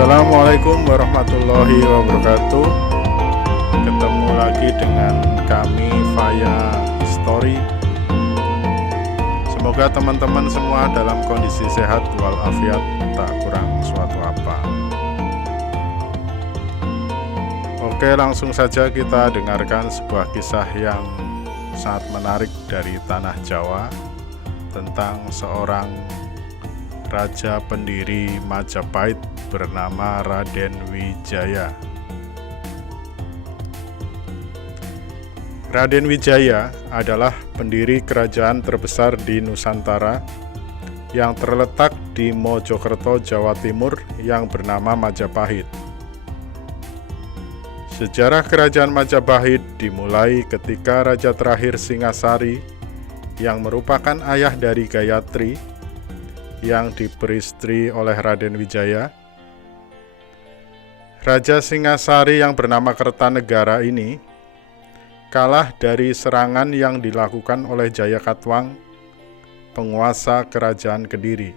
Assalamualaikum warahmatullahi wabarakatuh. Ketemu lagi dengan kami via Story. Semoga teman-teman semua dalam kondisi sehat walafiat, tak kurang suatu apa. Oke, langsung saja kita dengarkan sebuah kisah yang sangat menarik dari tanah Jawa tentang seorang raja pendiri Majapahit bernama Raden Wijaya. Raden Wijaya adalah pendiri kerajaan terbesar di Nusantara yang terletak di Mojokerto, Jawa Timur yang bernama Majapahit. Sejarah kerajaan Majapahit dimulai ketika raja terakhir Singasari yang merupakan ayah dari Gayatri yang diperistri oleh Raden Wijaya. Raja Singasari yang bernama Kertanegara ini kalah dari serangan yang dilakukan oleh Jayakatwang, penguasa kerajaan Kediri.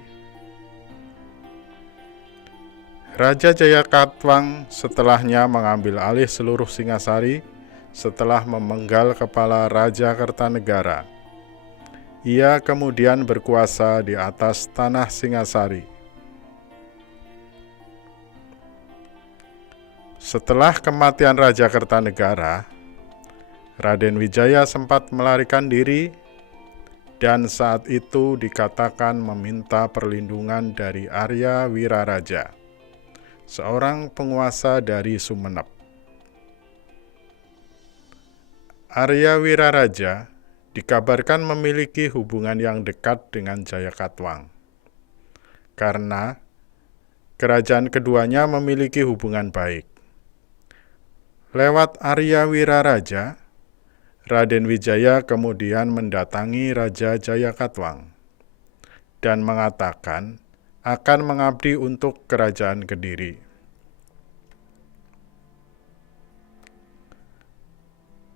Raja Jayakatwang setelahnya mengambil alih seluruh Singasari setelah memenggal kepala Raja Kertanegara. Ia kemudian berkuasa di atas tanah Singasari. Setelah kematian Raja Kertanegara, Raden Wijaya sempat melarikan diri dan saat itu dikatakan meminta perlindungan dari Arya Wiraraja, seorang penguasa dari Sumenep. Arya Wiraraja dikabarkan memiliki hubungan yang dekat dengan Jayakatwang, karena kerajaan keduanya memiliki hubungan baik. Lewat Arya Wiraraja, Raden Wijaya kemudian mendatangi Raja Jayakatwang dan mengatakan akan mengabdi untuk kerajaan Kediri.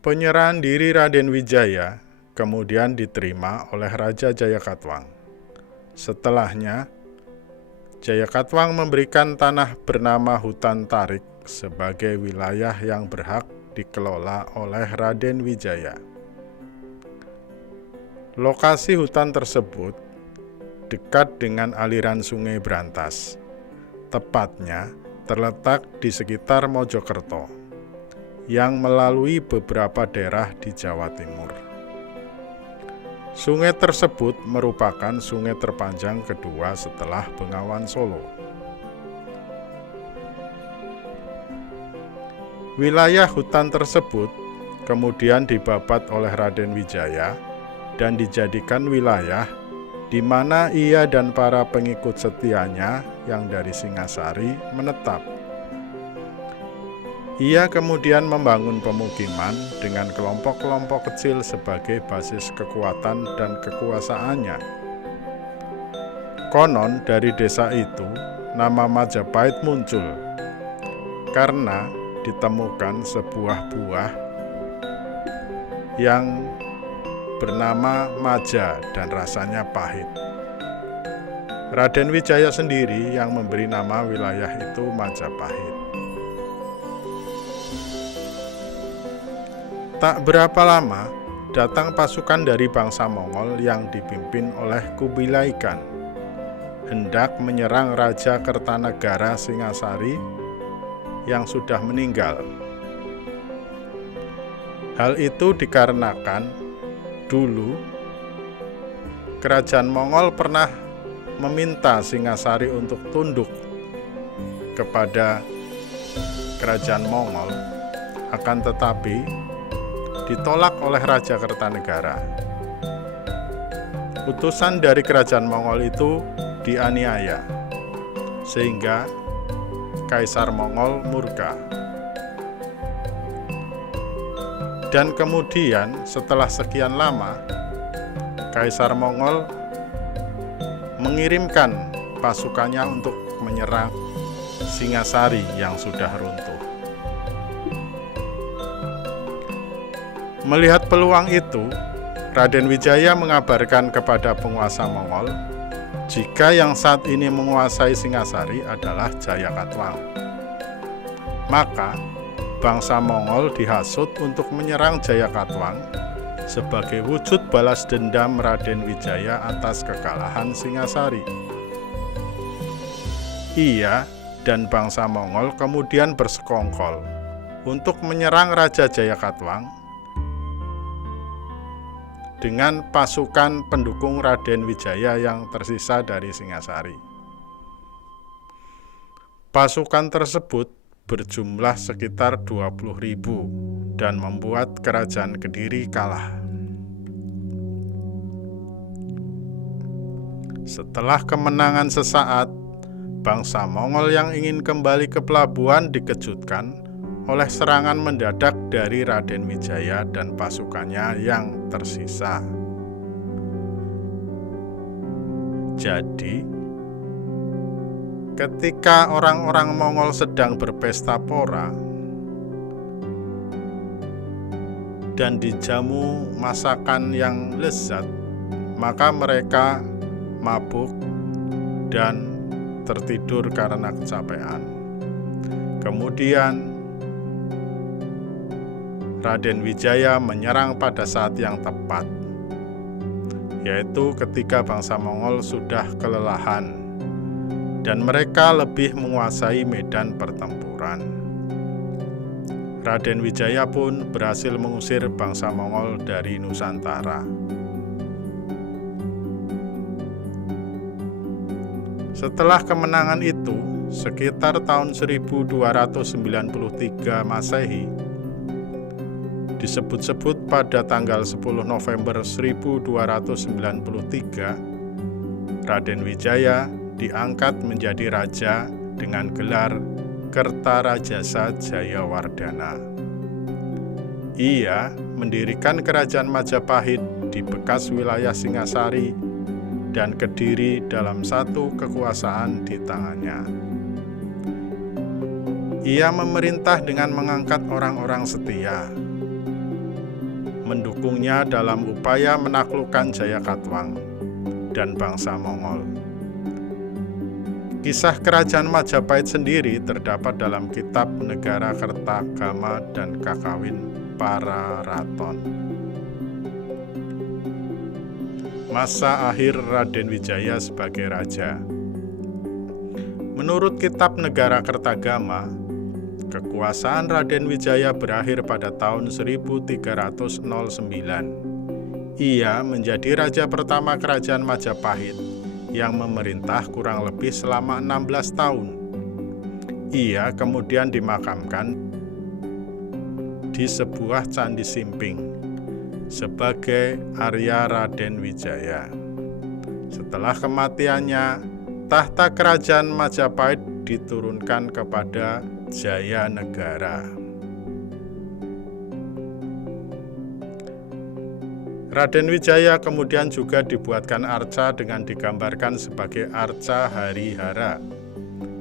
Penyerahan diri Raden Wijaya kemudian diterima oleh Raja Jayakatwang. Setelahnya, Jayakatwang memberikan tanah bernama Hutan Tarik sebagai wilayah yang berhak dikelola oleh Raden Wijaya. Lokasi hutan tersebut dekat dengan aliran Sungai Brantas, tepatnya terletak di sekitar Mojokerto, yang melalui beberapa daerah di Jawa Timur. Sungai tersebut merupakan sungai terpanjang kedua setelah Bengawan Solo. Wilayah hutan tersebut kemudian dibabat oleh Raden Wijaya dan dijadikan wilayah di mana ia dan para pengikut setianya yang dari Singasari menetap. Ia kemudian membangun pemukiman dengan kelompok-kelompok kecil sebagai basis kekuatan dan kekuasaannya. Konon dari desa itu nama Majapahit muncul karena ditemukan sebuah buah yang bernama maja dan rasanya pahit. Raden Wijaya sendiri yang memberi nama wilayah itu Majapahit. Tak berapa lama, datang pasukan dari bangsa Mongol yang dipimpin oleh Kubilai Khan, hendak menyerang Raja Kertanegara Singasari yang sudah meninggal. Hal itu dikarenakan dulu kerajaan Mongol pernah meminta Singasari untuk tunduk kepada kerajaan Mongol, akan tetapi ditolak oleh Raja Kertanegara. Utusan dari kerajaan Mongol itu dianiaya, sehingga Kaisar Mongol murka. Dan kemudian setelah sekian lama, Kaisar Mongol mengirimkan pasukannya untuk menyerang Singasari yang sudah runtuh. Melihat peluang itu, Raden Wijaya mengabarkan kepada penguasa Mongol jika yang saat ini menguasai Singasari adalah Jayakatwang. Maka bangsa Mongol dihasut untuk menyerang Jayakatwang sebagai wujud balas dendam Raden Wijaya atas kekalahan Singasari. Ia dan bangsa Mongol kemudian bersekongkol untuk menyerang Raja Jayakatwang dengan pasukan pendukung Raden Wijaya yang tersisa dari Singasari. Pasukan tersebut berjumlah sekitar 20.000 dan membuat kerajaan Kediri kalah. Setelah kemenangan sesaat, bangsa Mongol yang ingin kembali ke pelabuhan dikejutkan oleh serangan mendadak dari Raden Wijaya dan pasukannya yang tersisa. Jadi, ketika orang-orang Mongol sedang berpesta pora dan dijamu masakan yang lezat, maka mereka mabuk dan tertidur karena kecapean. Kemudian Raden Wijaya menyerang pada saat yang tepat, yaitu ketika bangsa Mongol sudah kelelahan dan mereka lebih menguasai medan pertempuran. Raden Wijaya pun berhasil mengusir bangsa Mongol dari Nusantara. Setelah kemenangan itu, sekitar tahun 1293 Masehi, disebut-sebut pada tanggal 10 November 1293, Raden Wijaya diangkat menjadi raja dengan gelar Kertarajasa Jayawardhana. Ia mendirikan kerajaan Majapahit di bekas wilayah Singasari dan Kediri dalam satu kekuasaan di tangannya. Ia memerintah dengan mengangkat orang-orang setia, mendukungnya dalam upaya menaklukkan Jayakatwang dan bangsa Mongol. Kisah kerajaan Majapahit sendiri terdapat dalam kitab Negara Kertagama dan Kakawin Para Raton. Masa akhir Raden Wijaya sebagai raja. Menurut kitab Negara Kertagama, kekuasaan Raden Wijaya berakhir pada tahun 1309. Ia menjadi raja pertama kerajaan Majapahit yang memerintah kurang lebih selama 16 tahun. Ia kemudian dimakamkan di sebuah candi Simping sebagai Arya Raden Wijaya. Setelah kematiannya, tahta kerajaan Majapahit diturunkan kepada Jayanegara. Raden Wijaya kemudian juga dibuatkan arca dengan digambarkan sebagai arca Harihara.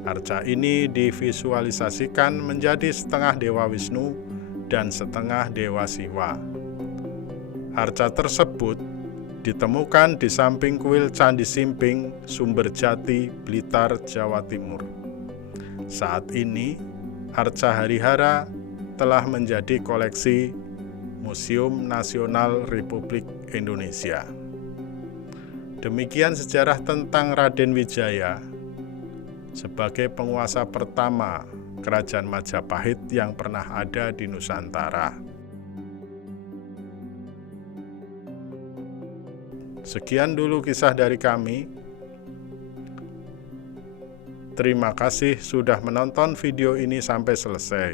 Arca ini divisualisasikan menjadi setengah Dewa Wisnu dan setengah Dewa Siwa. Arca tersebut ditemukan di samping kuil Candi Simping, Sumberjati, Blitar, Jawa Timur. Saat ini, arca Harihara telah menjadi koleksi Museum Nasional Republik Indonesia. Demikian sejarah tentang Raden Wijaya sebagai penguasa pertama Kerajaan Majapahit yang pernah ada di Nusantara. Sekian dulu kisah dari kami. Terima kasih sudah menonton video ini sampai selesai.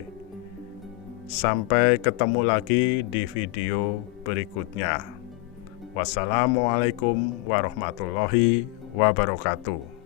Sampai ketemu lagi di video berikutnya. Wassalamualaikum warahmatullahi wabarakatuh.